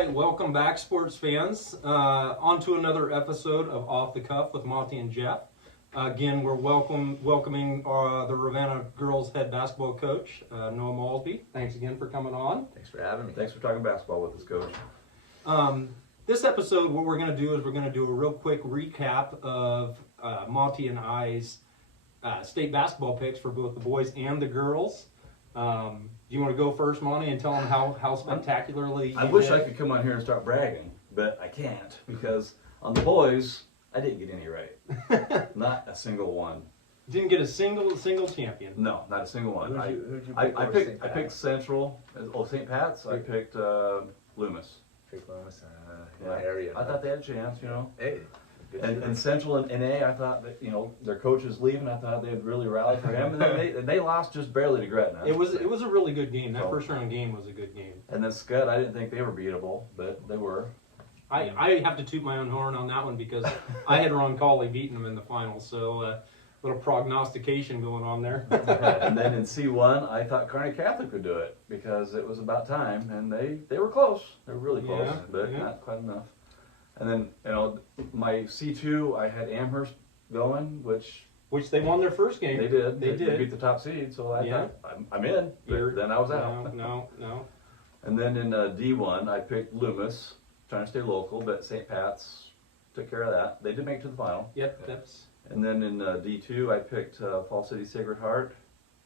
right, welcome back, sports fans. On to another episode of Off the Cuff with Monte and Geoff. Again, we're welcoming the Ravenna girls head basketball coach, Coach Maulsby. Thanks again for coming on. Thanks for having me. Thanks for talking basketball with us, Coach. This episode, what we're going to do is we're going to do a real quick recap of Monte and I's state basketball picks for both the boys and the girls. Do you want to go first, Monte, and tell them how spectacularly I wish I could come on here and start bragging, but I can't because on the boys, I didn't get any right. Not a single one. Didn't get a single champion. No, not a single one. Who'd you I pick? picked Central. St. Pat's. I picked Loomis. Pick Loomis. Yeah. Area. I thought they had a chance, you know. Hey. And Central and A, I thought that their coach is leaving. I thought they'd really rally for him, and then they lost just barely to Gretna. It was a really good game. That first round game was a good game. And then Scott, I didn't think they were beatable, but they were. I have to toot my own horn on that one because I had Ron Cauley beating them in the finals, so a little prognostication going on there. And then in C1, I thought Kearney Catholic would do it because it was about time, and they were close. They were really close, but not quite enough. And then, my C2, I had Amherst going, which they won their first game. They did. They beat the top seed, so I thought, I'm in. But then I was out. No. And then in D1, I picked Loomis, trying to stay local, but St. Pat's took care of that. They did make it to the final. Yep, that's... And then in D2, I picked Fall City Sacred Heart.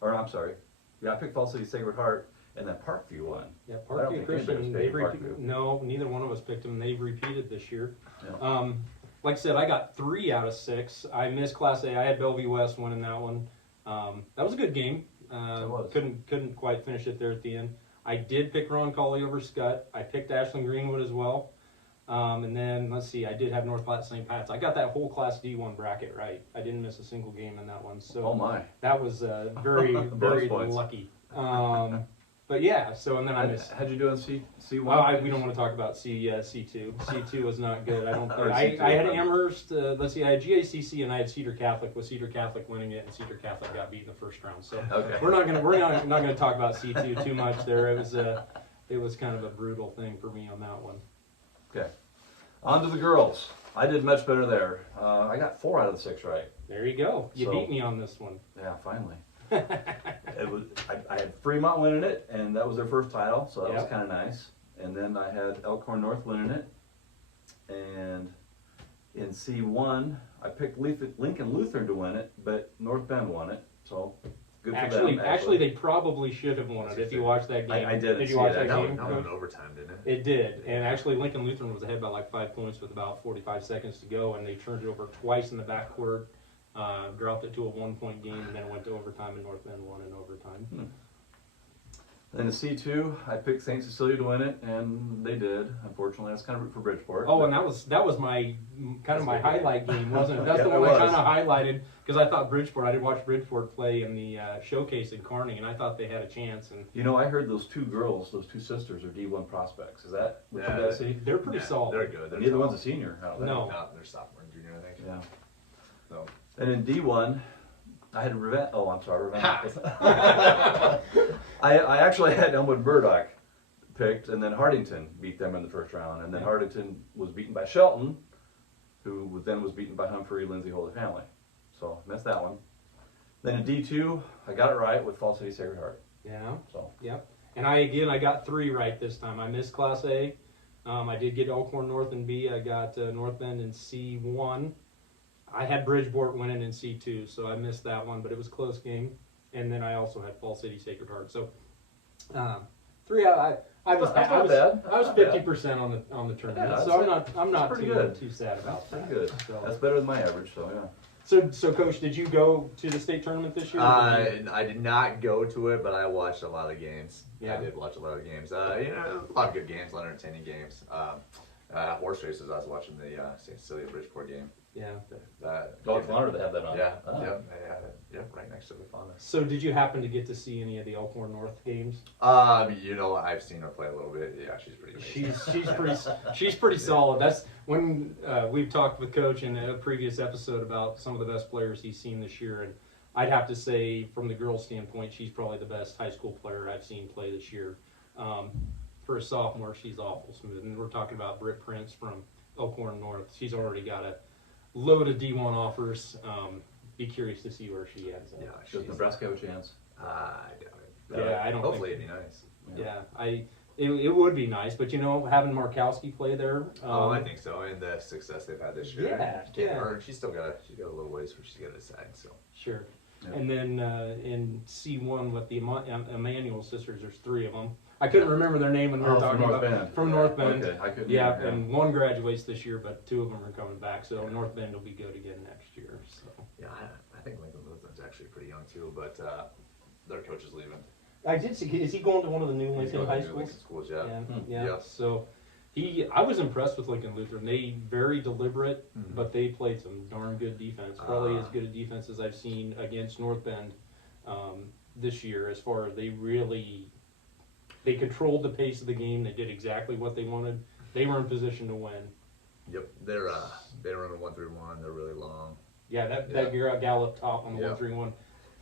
I picked Fall City Sacred Heart. And then Parkview won. Yeah, Parkview Christian. No, neither one of us picked them. They've repeated this year. Yeah. Like I said, I got 3 out of 6. I missed Class A. I had Bellevue West winning that one. That was a good game. It was. Couldn't quite finish it there at the end. I did pick Ron Cauley over Scott. I picked Ashland Greenwood as well. And then let's see, I did have North Platte St. Pat's. I got that whole Class D1 bracket right. I didn't miss a single game in that one. So that was very very lucky. But yeah, so and then I missed. How'd you do in C1? Well, we don't want to talk about C2. C2 was not good. I don't think. I had Amherst. Let's see, I had GACC and I had Cedar Catholic. With Cedar Catholic winning it, and Cedar Catholic got beat in the first round. So we're not gonna talk about C2 too much there. It was kind of a brutal thing for me on that one. Okay, on to the girls. I did much better there. I got 4 out of the 6 right. There you go. You beat me on this one. Yeah, finally. I had Fremont winning it, and that was their first title, so that was kind of nice. And then I had Elkhorn North winning it, and in C1 I picked Lincoln Lutheran to win it, but North Bend won it, so good for them. Actually, they probably should have won it if you watched that game. I did. Did you watch that game? That went overtime, didn't it? It did, and actually Lincoln Lutheran was ahead by like 5 points with about 45 seconds to go, and they turned it over twice in the backcourt. Dropped it to a 1-point game, and then it went to overtime, and North Bend won in overtime. Then in C2, I picked St. Cecilia to win it, and they did. Unfortunately, I was kind of rooting for Bridgeport. Oh, and that was my kind of my highlight game, wasn't it? That's the one I kind of highlighted because I thought Bridgeport. I did watch Bridgeport play in the showcase in Kearney, and I thought they had a chance. And I heard those 2 girls, those 2 sisters, are D1 prospects. Is that what you guys see? They're pretty solid. They're good. Neither one's a senior. No, they're sophomore and junior, I think. Yeah. So. And in D1, I had Ravenna. Oh, I'm sorry, Ravenna. I actually had Elmwood Murdoch picked, and then Hardington beat them in the first round. And then Hardington was beaten by Shelton, who then was beaten by Humphrey, Lindsay, Holy Family. So missed that one. Then in D2, I got it right with Fall City Sacred Heart. Yeah. So. Yep. And I got 3 right this time. I missed Class A. I did get Elkhorn North in B. I got North Bend in C1. I had Bridgeport winning in C2, so I missed that one, but it was a close game. And then I also had Fall City Sacred Heart. So 3 out. I was 50% on the tournament, Yeah, so I'm not too sad about that. Pretty good. So. That's better than my average. So yeah. So Coach, did you go to the state tournament this year? I did not go to it, but I watched a lot of games. Yeah. I did watch a lot of games. A lot of good games, a lot of entertaining games. Horse races. I was watching the St. Cecilia Bridgeport game. Yeah. It's an honor to have that on. Yeah. Right next to the Fonda. So did you happen to get to see any of the Elkhorn North games? I've seen her play a little bit. Yeah, she's pretty amazing. She's pretty solid. That's when we've talked with Coach in a previous episode about some of the best players he's seen this year, and I'd have to say from the girls' standpoint, she's probably the best high school player I've seen play this year. for a sophomore, she's awful smooth. And we're talking about Britt Prince from Elkhorn North. She's already got a load of D1 offers. Be curious to see where she ends up. Yeah, Does Nebraska have a chance? I doubt it. Yeah, I don't Hopefully think. it'd be nice. Yeah, it would be nice, but having Markowski play there. I think so, and the success they've had this year. Yeah, Can't yeah. hurt. She's got a little ways where she's got to decide. So Sure. Yeah. And then in C1 with the Emmanuel sisters, there's 3 of them. I couldn't remember their name when we were talking from North about Bend. from North Bend. Okay, I couldn't. Yeah, and one graduates this year, but 2 of them are coming back. So North Bend will be good again next year. So yeah, I think Lincoln Lutheran's actually pretty young too, but their coach is leaving. I did see. Is he going to one of the new He's Lincoln going high to schools? Lincoln schools, yeah. Yeah. Yep. So I was impressed with Lincoln Lutheran. They very deliberate, Mhm. but they played some darn good defense. Probably as good a defense as I've seen against North Bend this year. As far as they controlled the pace of the game. They did exactly what they wanted. They were in position to win. Yep, they run a 1-3-1. They're really long. Yeah, that gal up top on the 1-3-1,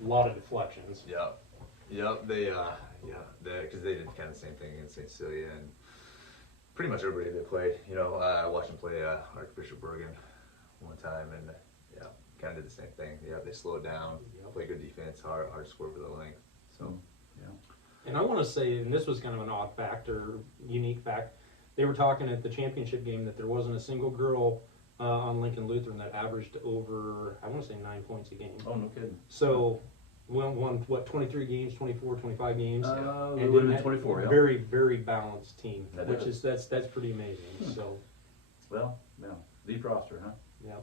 a lot of deflections. Yep. Because they did kind of the same thing in St. Cecilia and pretty much everybody they played. I watched them play Archbishop Bergen one time, and kind of did the same thing. Yeah, they slow it down, play good defense, hard to score for the length. So, And I want to say, and this was kind of an odd fact or unique fact, they were talking at the championship game that there wasn't a single girl on Lincoln Lutheran that averaged over, I want to say 9 points a game. Oh, no kidding. So won 23 games, 24, 25 games. It and would have then been had 24, yeah. Very, very balanced team, That which is. is that's pretty amazing. So Well, yeah, deep roster, huh? yeah.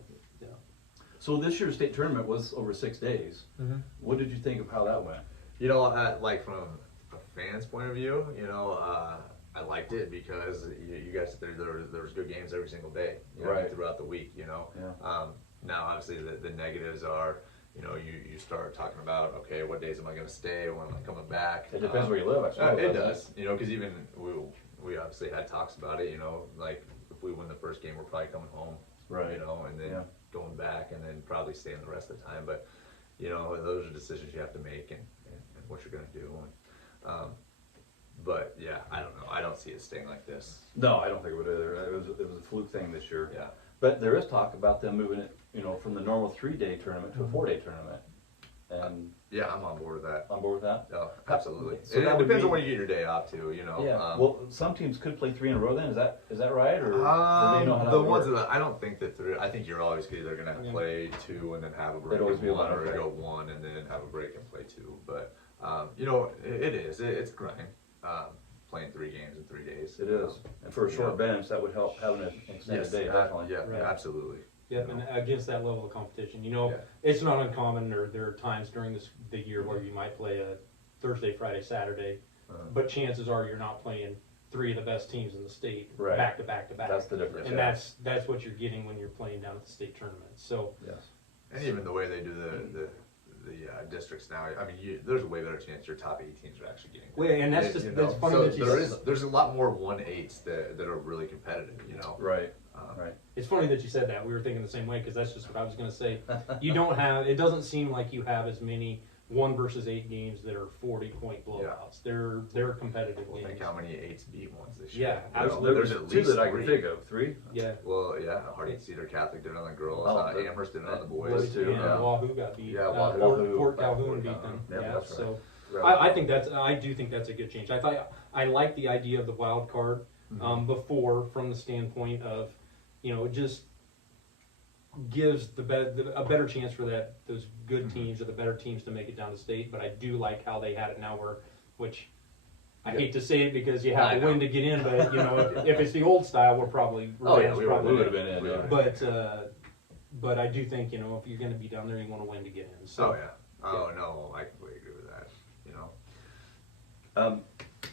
So this year's state tournament was over 6 days. Mhm. What did you think of how that went? like from a fan's point of view, I liked it because you guys there was good games every single day, Right. throughout the week. Yeah. Now obviously the negatives are, you start talking about, okay, what days am I going to stay? When am I coming back? It depends where you live, I suppose. It doesn't does, because even we obviously had talks about it. Like if we win the first game, we're probably coming home. Right. And then going back and then probably staying the rest of the time. But those are decisions you have to make and what you're going to do. But yeah, I don't know. I don't see it staying like this. No, I don't think it would either. It was a fluke thing this year. Yeah. But there is talk about them moving it, from the normal 3-day tournament to a 4-day tournament. And Yeah, I'm on board with that. on board with that? Oh, absolutely. So it that would depends be- on when you get your day off too. Yeah. Well, some teams could play 3 in a row. Then is that right? Or do they know how that the would ones work? that I don't think that through. I think you're always either gonna have to play 2 and then have a break It'd always and be a 1, line, or okay. go 1 and then have a break and play 2. But it is. It's grinding. Playing 3 games in 3 days. It is. And for a short bench, that would help having an extended Yes. day, definitely. Yeah. Right. Absolutely. Yeah, and against that level of competition, Yeah. it's not uncommon. There are times during the year where you might play a Thursday, Friday, Saturday, but chances are you're not playing 3 of the best teams in the state Right. back to back to back. That's the difference. And yeah. that's what you're getting when you're playing down at the state tournament. So Yes. And even the way they do the districts now, I mean, there's a way better chance your top 8 teams are actually getting. Well, and that's It- that's funny so that you there's a lot more 1/8s that are really competitive. Right. Right. It's funny that you said that. We were thinking the same way because that's just what I was going to say. You don't have. It doesn't seem like you have as many 1 versus 8 games that are 40-point blowouts. They're competitive Well, think games. how many 8s beat 1s this Yeah, year. absolutely. There's There's at 2 least that I can 3. think of. 3? Yeah. Well, yeah, Harding Cedar Catholic did it on the girls. Oh, Amherst did it on the boys. Boys too, And yeah. Wahoo got beat. Yeah, Wahoo. Fort Fort Calhoun beat Calhoun. them. Yeah, that's So Right. I do think that's a good change. I like the idea of the wild card before, from the standpoint of, it just gives a better chance for those good teams or the better teams to make it down to state. But I do like how they had it now, which I hate to say it because you have to win to get in. But if it's the old style, we're probably Oh, yeah, we probably would have been in. Yeah. But I do think if you're going to be down there, you want to win to get in. So Oh yeah. Oh no, I completely agree with that.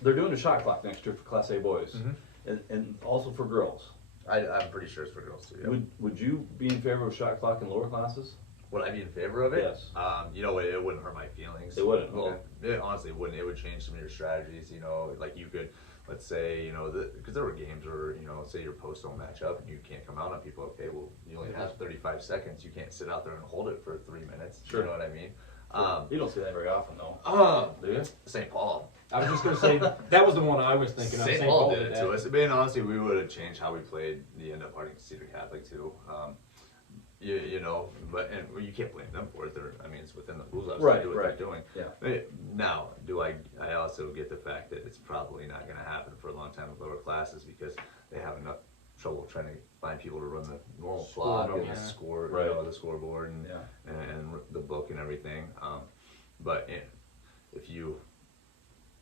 They're doing a shot clock next year for Class A boys, Mhm. and also for girls. I'm pretty sure it's for girls too. Yeah. Would you be in favor of a shot clock in lower classes? Would I be in favor of it? Yes. It wouldn't hurt my feelings. It wouldn't, Well, okay. it honestly wouldn't. It would change some of your strategies. Like you could, let's say, because there were games where, say your posts don't match up and you can't come out on people. Okay, well, you only have 35 seconds. You can't sit out there and hold it for 3 minutes. Sure. You know what I mean? You don't see that very often, though. Uh, Do you? St. Paul. I was just going to say, that was the one I was thinking of. St. Paul did it to us. Being honestly, we would have changed how we played the end up Harding Cedar Catholic too. You know, but and you can't blame them for it. I mean, it's within the rules to do what they're doing. Yeah. But now, I also get the fact that it's probably not going to happen for a long time with lower classes because they have enough trouble trying to find people to run the normal plot and the score, you know, the scoreboard and the book and everything. But if you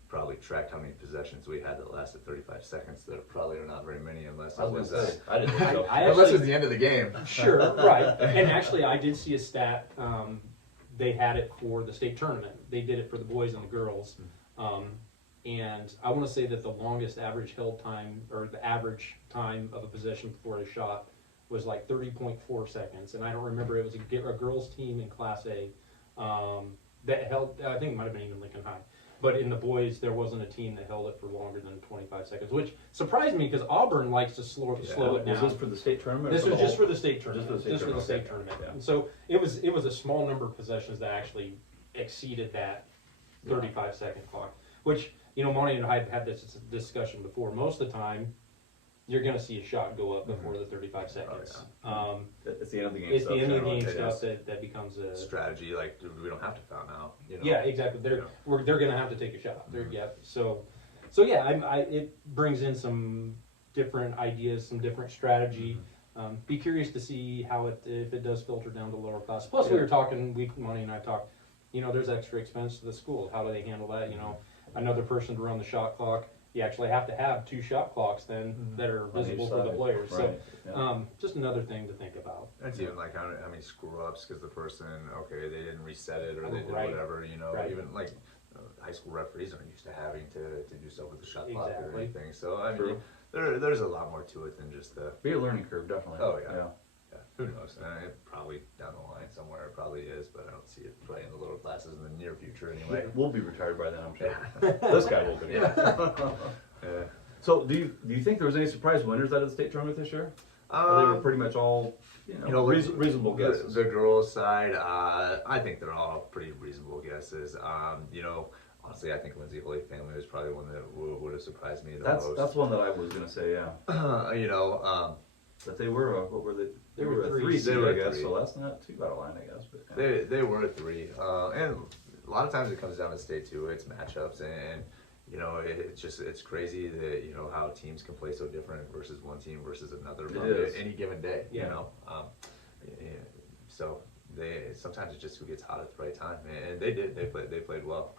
probably tracked how many possessions we had that lasted 35 seconds, there probably are not very many unless it was I didn't think so. unless it was the end of the game. Sure, right. And actually, I did see a stat. They had it for the state tournament. They did it for the boys and the girls. And I want to say that the longest average held time, or the average time of a possession before a shot, was like 30.4 seconds. And I don't remember, it was a girls' team in Class A that held, I think it might have been even Lincoln High. But in the boys, there wasn't a team that held it for longer than 25 seconds, which surprised me because Auburn likes to slow it down. Was this for the state tournament? This was just for the state tournament. Just for the state tournament. Yeah. And so it was a small number of possessions that actually exceeded that 35-second clock. Which, you know, Monte and I have had this discussion before. Most of the time, you're going to see a shot go up before the 35 seconds. It's the end of the game. It's stuff, the end of the so game it stuff that becomes a strategy. Like we don't have to foul now. You know? Yeah, exactly. They're going to have to take a shot. So yeah, it brings in some different ideas, some different strategy. Be curious to see how if it does filter down to lower class. Plus, we were talking. Monte and I talked. You know, there's extra expense to the school. How do they handle that? You know, another person to run the shot clock. You actually have to have 2 shot clocks then that are visible for the players. Right. So just another thing to think about. That's even like how many screw ups because the person, okay, they didn't reset it or they did Right. whatever, you know. Right. Even like high school referees aren't used to having to do stuff with the shot clock or Exactly. anything. So I mean, there's a lot more to it than just the. Be a learning curve, definitely. Oh yeah. Who knows? It probably down the line somewhere it probably is, but I don't see it probably in the lower classes in the near future anyway. We'll be retired by then, I'm sure. This guy will be. Yeah. So do you think there was any surprise winners out of the state tournament this year? Or they were pretty much all reasonable guesses. The girls' side, I think they're all pretty reasonable guesses. You know, honestly, I think Lindsay Holy family was probably one that would have surprised me the most. That's one that I was gonna say, yeah. You know, that they were what were they? They were a three. 3 seed, They were I guess. three. So that's not too bad a line, I guess. But yeah. they were a 3, and a lot of times it comes down to state too. It's matchups, and you know, it's crazy that you know how teams can play so different versus one team versus another on any given day. Yeah. You know, so sometimes it's just who gets hot at the right time, and they did. They played well.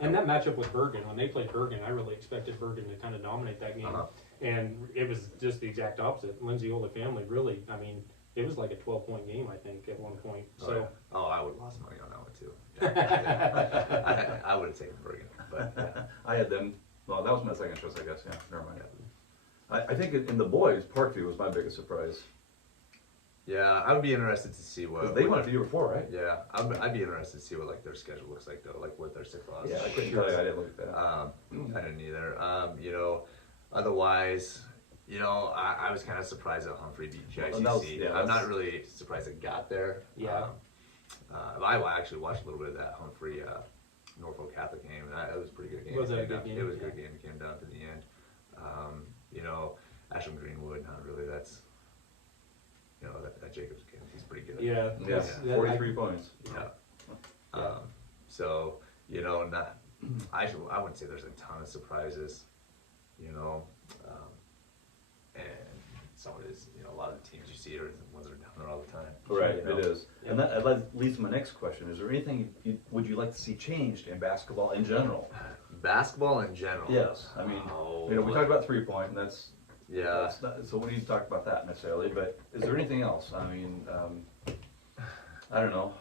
And that matchup with Bergen, when they played Bergen, I really expected Bergen to kind of dominate that game. And it was just the exact opposite. Lindsay Ola family really, I mean, it was like a 12-point game, I think, at one point. So I would have lost money on that one too. Yeah. I would have taken Bergen, but I had them. Well, that was my second choice, I guess. Yeah, never mind. I think in the boys, Parkview was my biggest surprise. yeah, I would be interested to see what They went the year before, right? Yeah, I'd be interested to see what like their schedule looks like though, like what their 6 loss. Yeah, I couldn't tell you. I didn't look at that. I didn't either. You know, otherwise, you know, I was kind of surprised that Humphrey beat GICC. I'm not really surprised it got there. Yeah. I actually watched a little bit of that Humphrey Norfolk Catholic game, and it was a pretty good game. Was that a good game? It was a good game. It came down to the end. You know, Ashland Greenwood, not really. That's you know that Jacobs game. He's pretty good. Yeah, 43 points. Yeah. So you know, I wouldn't say there's a ton of surprises. You know, and some of it is, you know, a lot of the teams you see are the ones that are down there all the time. Right, you know? it is. And that leads to my next question. Is there anything would you like to see changed in basketball in general? Basketball in general? Yes. I mean, you know, we talked about 3-point, and that's... Yeah. That's not, so we need to talk about that necessarily, but is there anything else? I mean, I don't know.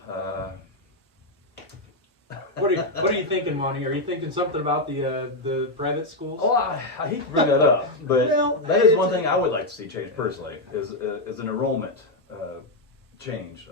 What are you thinking, Monty? Are you thinking something about the private schools? Oh, I hate to bring that up, but Well, that is one thing I would like to see change personally, is an enrollment change.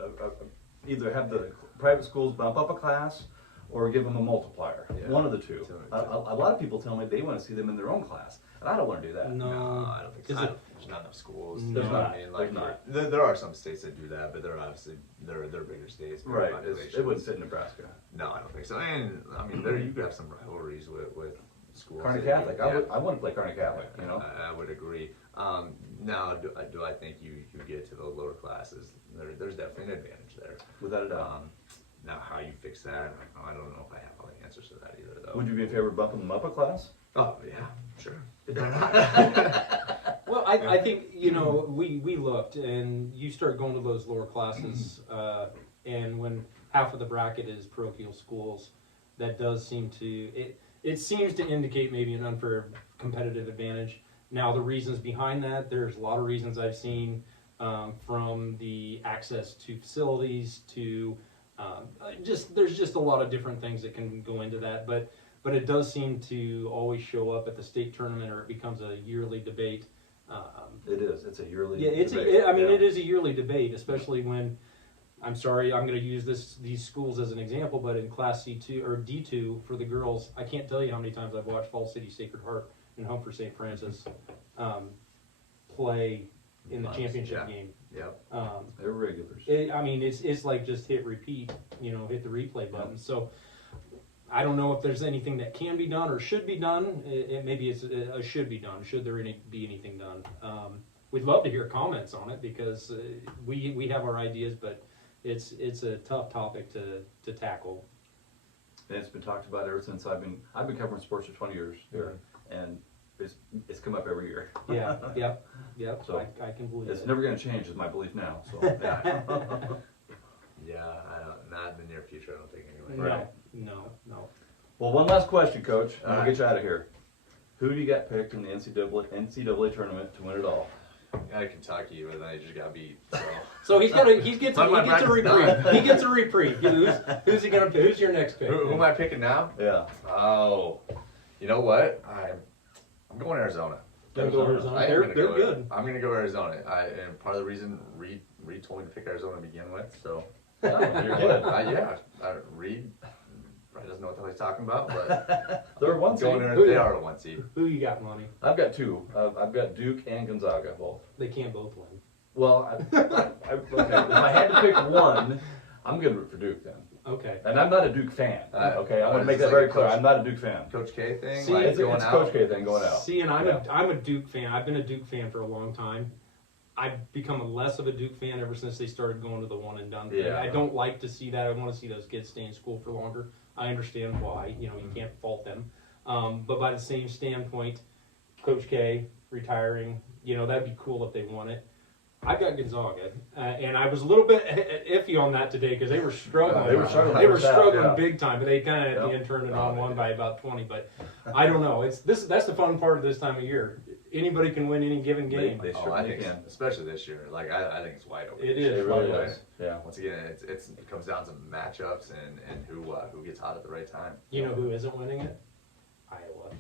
Either have the private schools bump up a class or give them a multiplier. Yeah. One of the two. A lot of people tell me they want to see them in their own class, and I don't want to do that. No. No, I don't think so. There's not enough schools. No. You know what I mean? Like, There's not. there are some states that do that, but they're obviously they're bigger states. Bigger Right. populations. It wouldn't fit Nebraska. No, I don't think so. And I mean, there you could have some rivalries with schools. Kearney that- Catholic. yeah. I want to play Kearney Catholic. You know. I would agree. Now, do I think you get to the lower classes? There's definitely an advantage there. Without a doubt. Now, how you fix that, I don't know if I have all the answers to that either, though. Would you be in favor of bumping them up a class? Oh yeah, sure. Well, I think, you know, we looked, and you start going to those lower classes, and when half of the bracket is parochial schools, that does seem to, it seems to indicate maybe an unfair competitive advantage. Now, the reasons behind that, there's a lot of reasons I've seen, from the access to facilities to, there's just a lot of different things that can go into that, but it does seem to always show up at the state tournament, or it becomes a yearly debate. It is. It's a yearly. Yeah, debate. it is a yearly debate, especially when, I'm sorry, I'm going to use these schools as an example, but in Class C2 or D2 for the girls, I can't tell you how many times I've watched Falls City Sacred Heart and Home for St. Francis play in the championship game. Yep. They're regulars. It's like just hit repeat, hit the replay button. So I don't know if there's anything that can be done or should be done. Maybe it's a should be done. Should there be anything done? We'd love to hear comments on it, because we have our ideas, but it's a tough topic to tackle. And it's been talked about ever since I've been covering sports for 20 years here, and it's come up every year. Yeah, yep. So I can believe it's it. never going to change, is my belief now. So Yeah. Not in the near future, I don't think, anyway. Right. No. Well, one last question, Coach. I'm All gonna get you out of here. Who do you got picked in the NCAA tournament to win it all? I got Kentucky, but then I just got beat. So. So he gets a reprieve. He gets a reprieve. Who's he gonna pick? Who's your next pick? Who am I picking now? Yeah. Oh, you know what? I'm going Arizona. Gonna go Arizona. They're good. I'm gonna go Arizona. And part of the reason Reed told me to pick Arizona to begin with. So Oh, you're good. Reed probably doesn't know what the hell he's talking about, but They're one seed. going there, they are a 1 seed. Who you got, Monty? I've got two. I've got Duke and Gonzaga both. They can't both win. Well, okay. If I had to pick one, I'm gonna root for Duke then. Okay. And I'm not a Duke fan. Okay, I want to make it's that like very a clear. Coach- I'm not a Duke fan. Coach K thing, See, like It's going a out. Coach K thing going out. See, and I'm Yeah. a Duke fan. I've been a Duke fan for a long time. I've become less of a Duke fan ever since they started going to the one and done thing. Yeah. I don't like to see that. I want to see those kids stay in school for longer. I understand why. You can't fault them. But by the same standpoint, Coach K retiring, that'd be cool if they won it. I got Gonzaga, and I was a little bit iffy on that today because they were struggling. They were struggling. They were struggling Yeah. big time, but they kind of at the end turned it on one by about 20. But I don't know. That's the fun part of this time of year. Anybody can win any given game. They I certainly think, can. especially this year. Like I think it's wide open. It this is. year. It really Right. is. Yeah. Once again, it comes down to matchups and who gets hot at the right time. You know who isn't winning it? Iowa.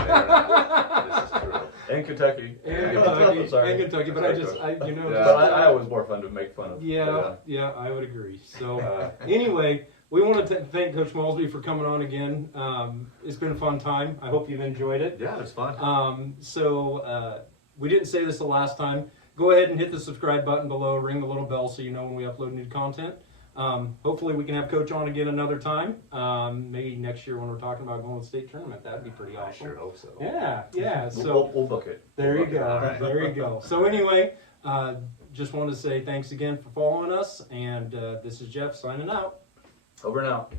This is true. And Kentucky. And Kentucky. Sorry. And Kentucky. But Sorry, I just, Coach. Yeah. But I always more fun to make fun of. yeah, I would agree. So anyway, we want to thank Coach Maulsby for coming on again. It's been a fun time. I hope you've enjoyed it. Yeah, it's fun. We didn't say this the last time. Go ahead and hit the subscribe button below, ring the little bell so you know when we upload new content. Hopefully we can have Coach on again another time. Maybe next year when we're talking about going to the state tournament. That'd be pretty I awesome. sure hope so. Yeah. So We'll book it. there you go. All right. There you go. So anyway, just wanted to say thanks again for following us. And this is Jeff signing out. Over and out.